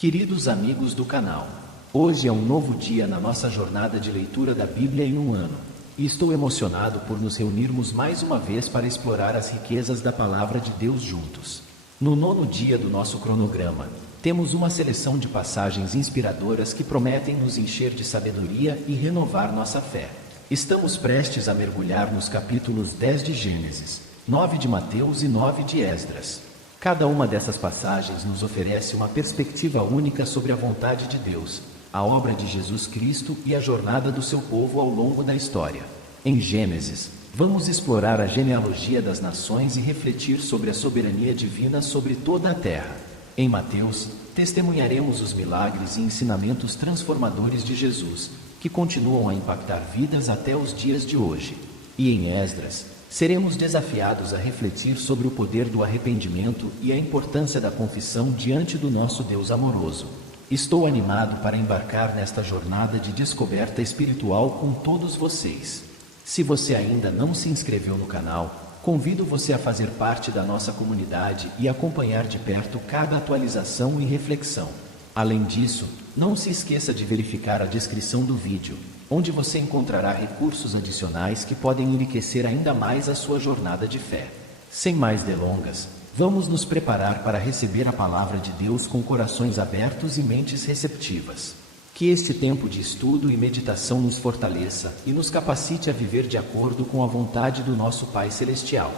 Queridos amigos do canal, hoje é um novo dia na nossa jornada de leitura da Bíblia em um ano, e estou emocionado por nos reunirmos mais uma vez para explorar as riquezas da Palavra de Deus juntos. No 9º dia do nosso cronograma, temos uma seleção de passagens inspiradoras que prometem nos encher de sabedoria e renovar nossa fé. Estamos prestes a mergulhar nos capítulos 10 de Gênesis, 9 de Mateus e 9 de Esdras. Cada uma dessas passagens nos oferece uma perspectiva única sobre a vontade de Deus, a obra de Jesus Cristo e a jornada do seu povo ao longo da história. Em Gênesis, vamos explorar a genealogia das nações e refletir sobre a soberania divina sobre toda a terra. Em Mateus, testemunharemos os milagres e ensinamentos transformadores de Jesus, que continuam a impactar vidas até os dias de hoje. E em Esdras, seremos desafiados a refletir sobre o poder do arrependimento e a importância da confissão diante do nosso Deus amoroso. Estou animado para embarcar nesta jornada de descoberta espiritual com todos vocês. Se você ainda não se inscreveu no canal, convido você a fazer parte da nossa comunidade e acompanhar de perto cada atualização e reflexão. Além disso, não se esqueça de verificar a descrição do vídeo, onde você encontrará recursos adicionais que podem enriquecer ainda mais a sua jornada de fé. Sem mais delongas, vamos nos preparar para receber a palavra de Deus com corações abertos e mentes receptivas. Que este tempo de estudo e meditação nos fortaleça e nos capacite a viver de acordo com a vontade do nosso Pai Celestial.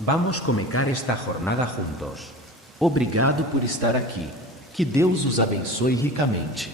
Vamos começar esta jornada juntos. Obrigado por estar aqui. Que Deus os abençoe ricamente.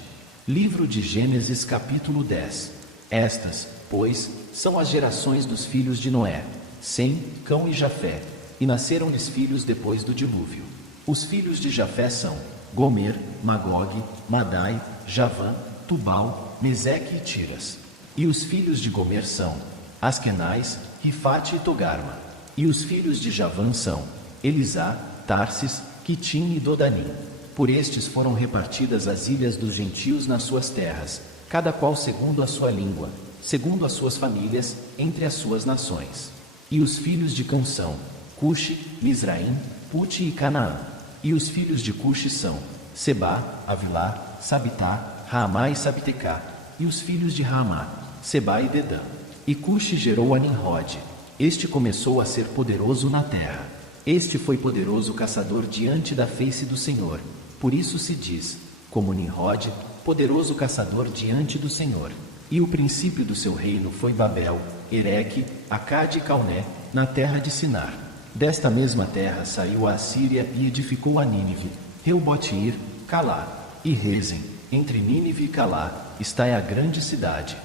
Livro de Gênesis capítulo 10. Estas, pois, são as gerações dos filhos de Noé, Sem, Cão e Jafé, e nasceram-lhes filhos depois do dilúvio. Os filhos de Jafé são Gomer, Magog, Madai, Javã, Tubal, Meseque e Tiras. E os filhos de Gomer são Askenaz, Rifate e Togarma. E os filhos de Javã são Elisá, Tarsis, Quitim e Dodanim. Por estes foram repartidas as ilhas dos gentios nas suas terras, cada qual segundo a sua língua, segundo as suas famílias, entre as suas nações. E os filhos de Cão são Cuxi, Misraim, Puti e Canaã. E os filhos de Cuxi são Sebá, Avilá, Sabitá, Raamá e Sabtecá. E os filhos de Raamá, Sebá e Dedã. E Cuxi gerou a Nimrod. Este começou a ser poderoso na terra. Este foi poderoso caçador diante da face do Senhor. Por isso se diz, como Nimrod, poderoso caçador diante do Senhor. E o princípio do seu reino foi Babel, Ereque, Acade e Calné, na terra de Sinar. Desta mesma terra saiu a Assíria e edificou a Nínive, Reubote-ir, Calá, e Rezem. Entre Nínive e Calá está a grande cidade.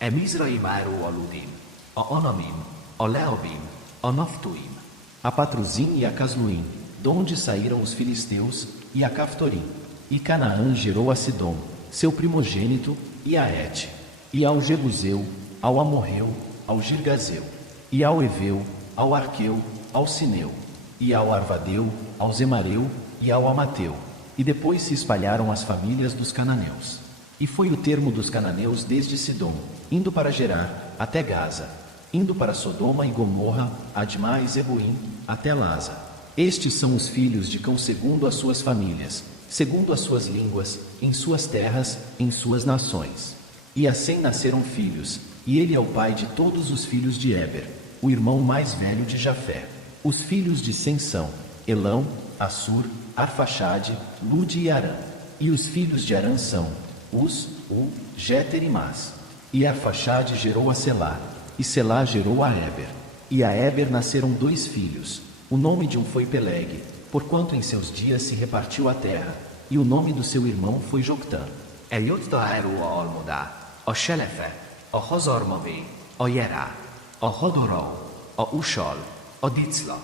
É Misraim o Aludim, o Onamim, o Leobim, o Naftuim. A Patruzim e a Casluim, donde saíram os filisteus, e a Caftorim. E Canaã gerou a Sidom, seu primogênito, e a Et, e ao Jebuseu, ao Amorreu, ao Girgazeu, e ao Eveu, ao Arqueu, ao Sineu, e ao Arvadeu, ao Zemareu, e ao Amateu. E depois se espalharam as famílias dos cananeus. E foi o termo dos cananeus desde Sidom, indo para Gerar, até Gaza, indo para Sodoma e Gomorra, Admá e Zeboim, até Laza. Estes são os filhos de Cão segundo as suas famílias, segundo as suas línguas, em suas terras, em suas nações. E a Sem nasceram filhos, e ele é o pai de todos os filhos de Éber, o irmão mais velho de Jafé. Os filhos de Sem são Elão, Assur, Arfaxade, Lude e Arã. E os filhos de Arã são Uz, Jéter e Mas. E Arfaxade gerou a Selá, e Selá gerou a Éber. E a Éber nasceram 2 filhos. O nome de um foi Peleg, porquanto em seus dias se repartiu a terra, e o nome do seu irmão foi Joctã. É Yotdaheru o Olmodá, o Shelefe, o Hozormovi, o Yerá, o Hodorol, o Ushol, o Ditzla,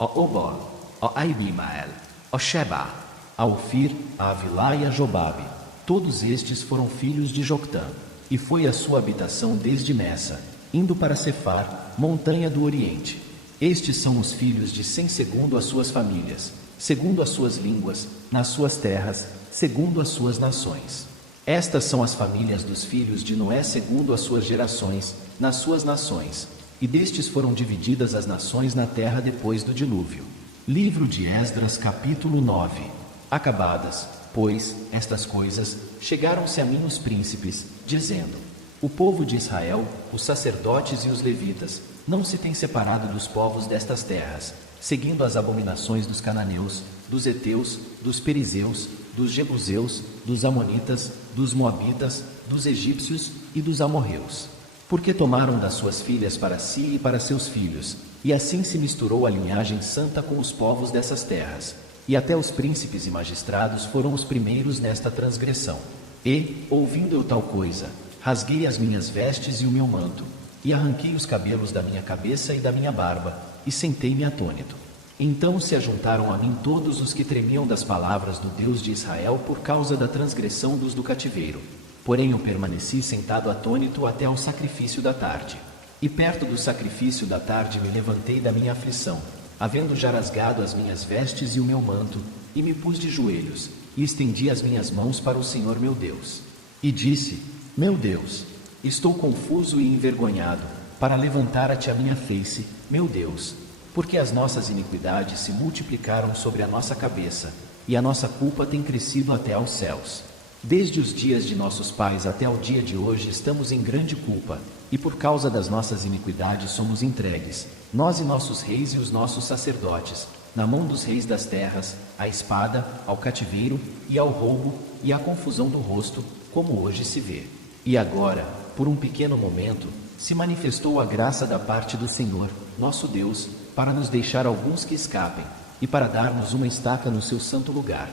o Obol, o Aibimael, o Sheba, a Ofir, a Avilá e a Jobabe. Todos estes foram filhos de Joctã, e foi a sua habitação desde Messa, indo para Cefar, montanha do Oriente. Estes são os filhos de Sem segundo as suas famílias, segundo as suas línguas, nas suas terras, segundo as suas nações. Estas são as famílias dos filhos de Noé segundo as suas gerações, nas suas nações. E destes foram divididas as nações na terra depois do dilúvio. Livro de Esdras capítulo 9. Acabadas, pois, estas coisas, chegaram-se a mim os príncipes, dizendo: o povo de Israel, os sacerdotes e os levitas, não se têm separado dos povos destas terras, seguindo as abominações dos cananeus, dos heteus, dos perizeus, dos jebuseus, dos amonitas, dos moabitas, dos egípcios e dos amorreus. Porque tomaram das suas filhas para si e para seus filhos, e assim se misturou a linhagem santa com os povos dessas terras, e até os príncipes e magistrados foram os primeiros nesta transgressão. E, ouvindo eu tal coisa, rasguei as minhas vestes e o meu manto, e arranquei os cabelos da minha cabeça e da minha barba, e sentei-me atônito. Então se ajuntaram a mim todos os que tremiam das palavras do Deus de Israel por causa da transgressão dos do cativeiro. Porém eu permaneci sentado atônito até ao sacrifício da tarde. E perto do sacrifício da tarde me levantei da minha aflição, havendo já rasgado as minhas vestes e o meu manto, e me pus de joelhos, e estendi as minhas mãos para o Senhor meu Deus. E disse: meu Deus, estou confuso e envergonhado, para levantar a ti a minha face, meu Deus, porque as nossas iniquidades se multiplicaram sobre a nossa cabeça, e a nossa culpa tem crescido até aos céus. Desde os dias de nossos pais até o dia de hoje estamos em grande culpa, e por causa das nossas iniquidades somos entregues, nós e nossos reis e os nossos sacerdotes, na mão dos reis das terras, à espada, ao cativeiro e ao roubo e à confusão do rosto, como hoje se vê. E agora, por um pequeno momento, se manifestou a graça da parte do Senhor, nosso Deus, para nos deixar alguns que escapem, e para dar-nos uma estaca no seu santo lugar,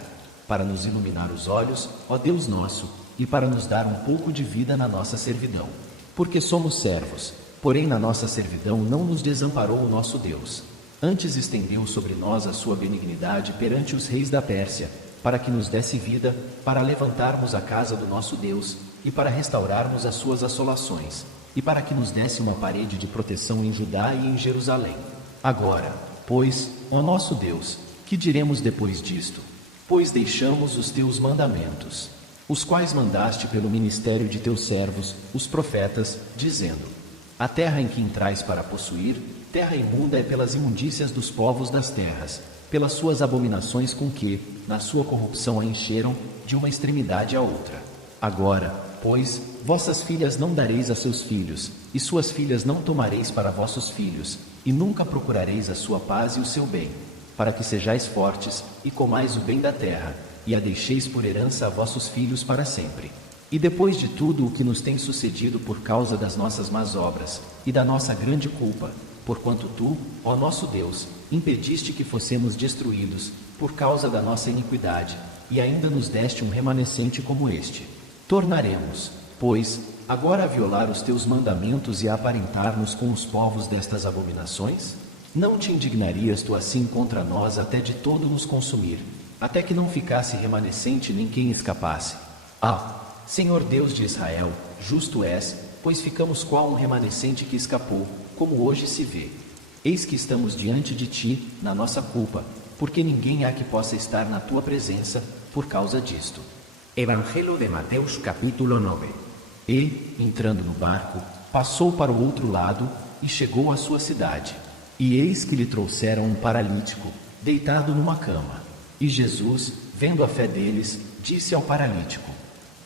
para nos iluminar os olhos, ó Deus nosso, e para nos dar um pouco de vida na nossa servidão. Porque somos servos, porém na nossa servidão não nos desamparou o nosso Deus. Antes estendeu sobre nós a sua benignidade perante os reis da Pérsia, para que nos desse vida, para levantarmos a casa do nosso Deus, e para restaurarmos as suas assolações, e para que nos desse uma parede de proteção em Judá e em Jerusalém. Agora, pois, ó nosso Deus, que diremos depois disto? Pois deixamos os teus mandamentos, os quais mandaste pelo ministério de teus servos, os profetas, dizendo: a terra em que entrais para possuir, terra imunda é pelas imundícias dos povos das terras, pelas suas abominações com que, na sua corrupção, a encheram, de uma extremidade à outra. Agora, pois, vossas filhas não dareis a seus filhos, e suas filhas não tomareis para vossos filhos, e nunca procurareis a sua paz e o seu bem, para que sejais fortes, e comais o bem da terra, e a deixeis por herança a vossos filhos para sempre. E depois de tudo o que nos tem sucedido por causa das nossas más obras, e da nossa grande culpa, porquanto tu, ó nosso Deus, impediste que fossemos destruídos, por causa da nossa iniquidade, e ainda nos deste um remanescente como este. Tornaremos, pois, agora a violar os teus mandamentos e a aparentar-nos com os povos destas abominações? Não te indignarias tu assim contra nós até de todo nos consumir, até que não ficasse remanescente nem quem escapasse? Ah, Senhor Deus de Israel, justo és, pois ficamos qual um remanescente que escapou, como hoje se vê. Eis que estamos diante de ti, na nossa culpa, porque ninguém há que possa estar na tua presença por causa disto. Evangelho de Mateus capítulo 9. E, entrando no barco, passou para o outro lado e chegou à sua cidade. E eis que lhe trouxeram um paralítico, deitado numa cama. E Jesus, vendo a fé deles, disse ao paralítico: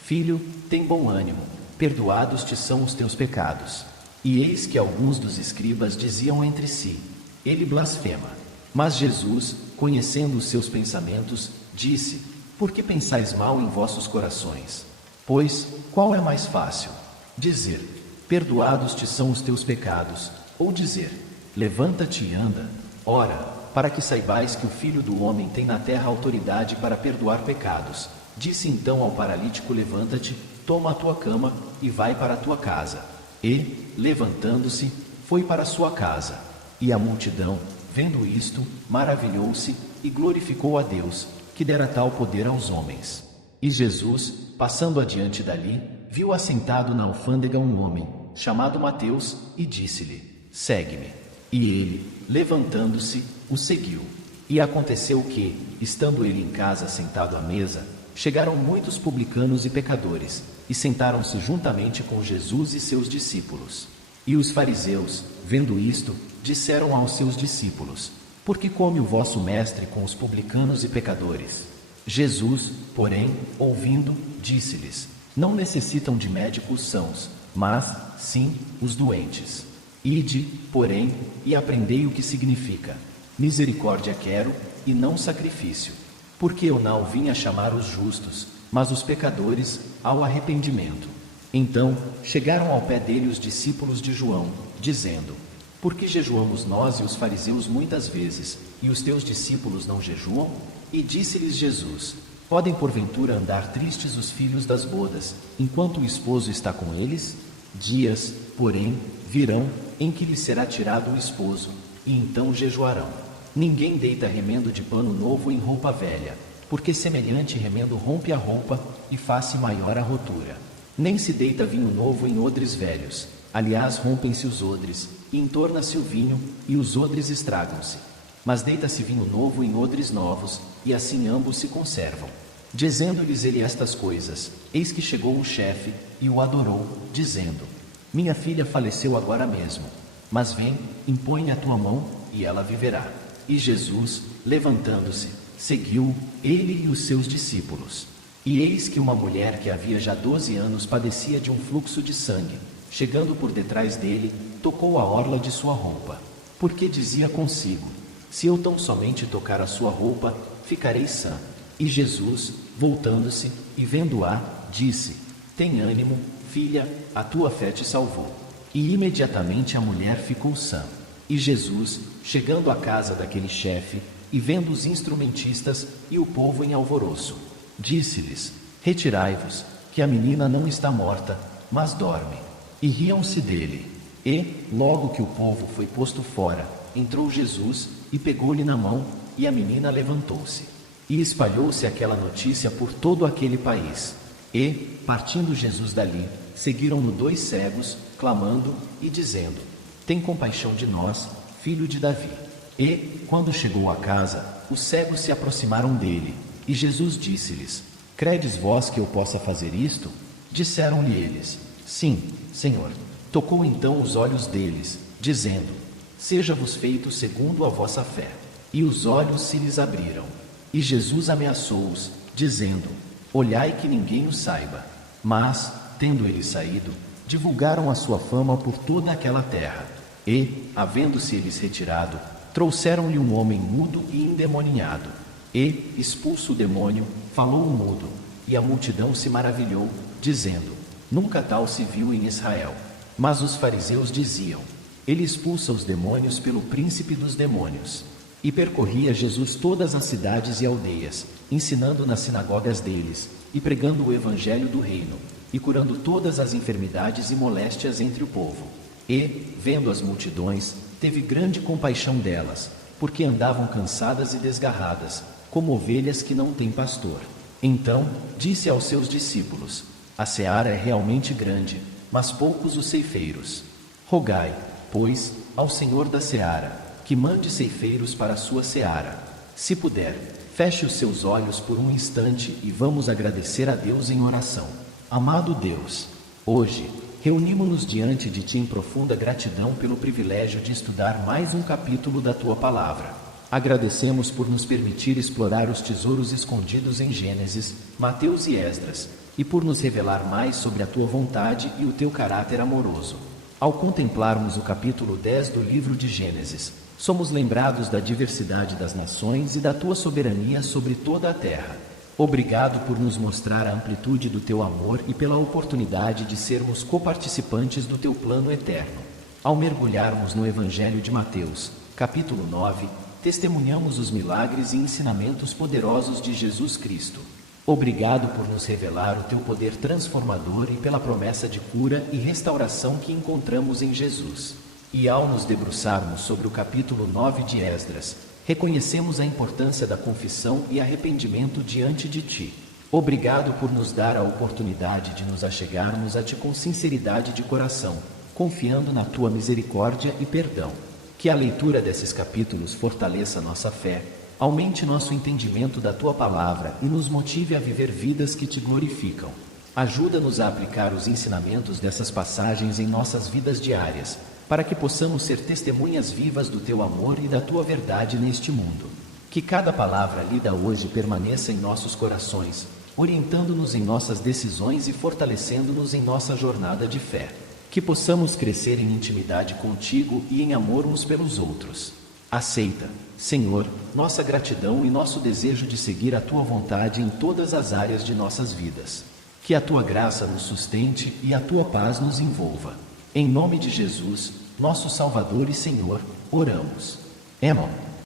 Filho, tem bom ânimo, perdoados te são os teus pecados. E eis que alguns dos escribas diziam entre si: Ele blasfema. Mas Jesus, conhecendo os seus pensamentos, disse: Por que pensais mal em vossos corações? Pois, qual é mais fácil? Dizer: Perdoados te são os teus pecados, ou dizer: Levanta-te e anda. Ora, para que saibais que o Filho do Homem tem na terra autoridade para perdoar pecados, disse então ao paralítico: Levanta-te, toma a tua cama e vai para a tua casa. E, levantando-se, foi para a sua casa. E a multidão, vendo isto, maravilhou-se e glorificou a Deus, que dera tal poder aos homens. E Jesus, passando adiante dali, viu assentado na alfândega um homem, chamado Mateus, e disse-lhe: Segue-me. E ele, levantando-se, o seguiu. E aconteceu que, estando ele em casa sentado à mesa, chegaram muitos publicanos e pecadores, e sentaram-se juntamente com Jesus e seus discípulos. E os fariseus, vendo isto, disseram aos seus discípulos: Por que come o vosso mestre com os publicanos e pecadores? Jesus, porém, ouvindo, disse-lhes: Não necessitam de médicos sãos, mas, sim, os doentes. Ide, porém, e aprendei o que significa: misericórdia quero, e não sacrifício. Porque eu não vim a chamar os justos, mas os pecadores, ao arrependimento. Então, chegaram ao pé dele os discípulos de João, dizendo: Por que jejuamos nós e os fariseus muitas vezes, e os teus discípulos não jejuam? E disse-lhes Jesus: Podem porventura andar tristes os filhos das bodas, enquanto o esposo está com eles? Dias, porém, virão, em que lhes será tirado o esposo, e então jejuarão. Ninguém deita remendo de pano novo em roupa velha, porque semelhante remendo rompe a roupa e faz-se maior a rotura. Nem se deita vinho novo em odres velhos, aliás rompem-se os odres, e entorna-se o vinho, e os odres estragam-se. Mas deita-se vinho novo em odres novos, e assim ambos se conservam. Dizendo-lhes ele estas coisas, eis que chegou o chefe, e o adorou, dizendo: Minha filha faleceu agora mesmo, mas vem, impõe a tua mão, e ela viverá. E Jesus, levantando-se, seguiu, ele e os seus discípulos. E eis que uma mulher que havia já 12 anos padecia de um fluxo de sangue, chegando por detrás dele, tocou a orla de sua roupa, porque dizia consigo: Se eu tão somente tocar a sua roupa, ficarei sã. E Jesus, voltando-se e vendo-a, disse: Tem ânimo, filha, a tua fé te salvou. E imediatamente a mulher ficou sã. E Jesus, chegando à casa daquele chefe, e vendo os instrumentistas e o povo em alvoroço, disse-lhes: Retirai-vos, que a menina não está morta, mas dorme. E riam-se dele. E, logo que o povo foi posto fora, entrou Jesus, e pegou-lhe na mão, e a menina levantou-se. E espalhou-se aquela notícia por todo aquele país. E, partindo Jesus dali, seguiram-no 2 cegos, clamando e dizendo: Tem compaixão de nós, filho de Davi. E, quando chegou à casa, os cegos se aproximaram dele, e Jesus disse-lhes: Credes vós que eu possa fazer isto? Disseram-lhe eles: Sim, Senhor. Tocou então os olhos deles, dizendo: Seja-vos feito segundo a vossa fé. E os olhos se lhes abriram. E Jesus ameaçou-os, dizendo: Olhai que ninguém o saiba. Mas, tendo eles saído, divulgaram a sua fama por toda aquela terra. E, havendo-se eles retirado, trouxeram-lhe um homem mudo e endemoninhado. E, expulso o demônio, falou o mudo, e a multidão se maravilhou, dizendo: Nunca tal se viu em Israel. Mas os fariseus diziam: Ele expulsa os demônios pelo príncipe dos demônios. E percorria Jesus todas as cidades e aldeias, ensinando nas sinagogas deles, e pregando o evangelho do reino, e curando todas as enfermidades e moléstias entre o povo. E, vendo as multidões, teve grande compaixão delas, porque andavam cansadas e desgarradas, como ovelhas que não têm pastor. Então, disse aos seus discípulos: A seara é realmente grande, mas poucos os ceifeiros. Rogai, pois, ao Senhor da seara, que mande ceifeiros para a sua seara. Se puder, feche os seus olhos por um instante e vamos agradecer a Deus em oração. Amado Deus, hoje, reunimos-nos diante de Ti em profunda gratidão pelo privilégio de estudar mais um capítulo da Tua Palavra. Agradecemos por nos permitir explorar os tesouros escondidos em Gênesis, Mateus e Esdras, e por nos revelar mais sobre a Tua vontade e o Teu caráter amoroso. Ao contemplarmos o capítulo 10 do livro de Gênesis, somos lembrados da diversidade das nações e da Tua soberania sobre toda a terra. Obrigado por nos mostrar a amplitude do Teu amor e pela oportunidade de sermos coparticipantes do Teu plano eterno. Ao mergulharmos no Evangelho de Mateus, capítulo 9, testemunhamos os milagres e ensinamentos poderosos de Jesus Cristo. Obrigado por nos revelar o Teu poder transformador e pela promessa de cura e restauração que encontramos em Jesus. E ao nos debruçarmos sobre o capítulo 9 de Esdras, reconhecemos a importância da confissão e arrependimento diante de Ti. Obrigado por nos dar a oportunidade de nos achegarmos a Ti com sinceridade de coração, confiando na Tua misericórdia e perdão. Que a leitura desses capítulos fortaleça nossa fé, aumente nosso entendimento da Tua palavra e nos motive a viver vidas que Te glorificam. Ajuda-nos a aplicar os ensinamentos dessas passagens em nossas vidas diárias, para que possamos ser testemunhas vivas do Teu amor e da Tua verdade neste mundo. Que cada palavra lida hoje permaneça em nossos corações, orientando-nos em nossas decisões e fortalecendo-nos em nossa jornada de fé. Que possamos crescer em intimidade contigo e em amor uns pelos outros. Aceita, Senhor, nossa gratidão e nosso desejo de seguir a tua vontade em todas as áreas de nossas vidas. Que a tua graça nos sustente e a tua paz nos envolva. Em nome de Jesus, nosso Salvador e Senhor, oramos. Amém.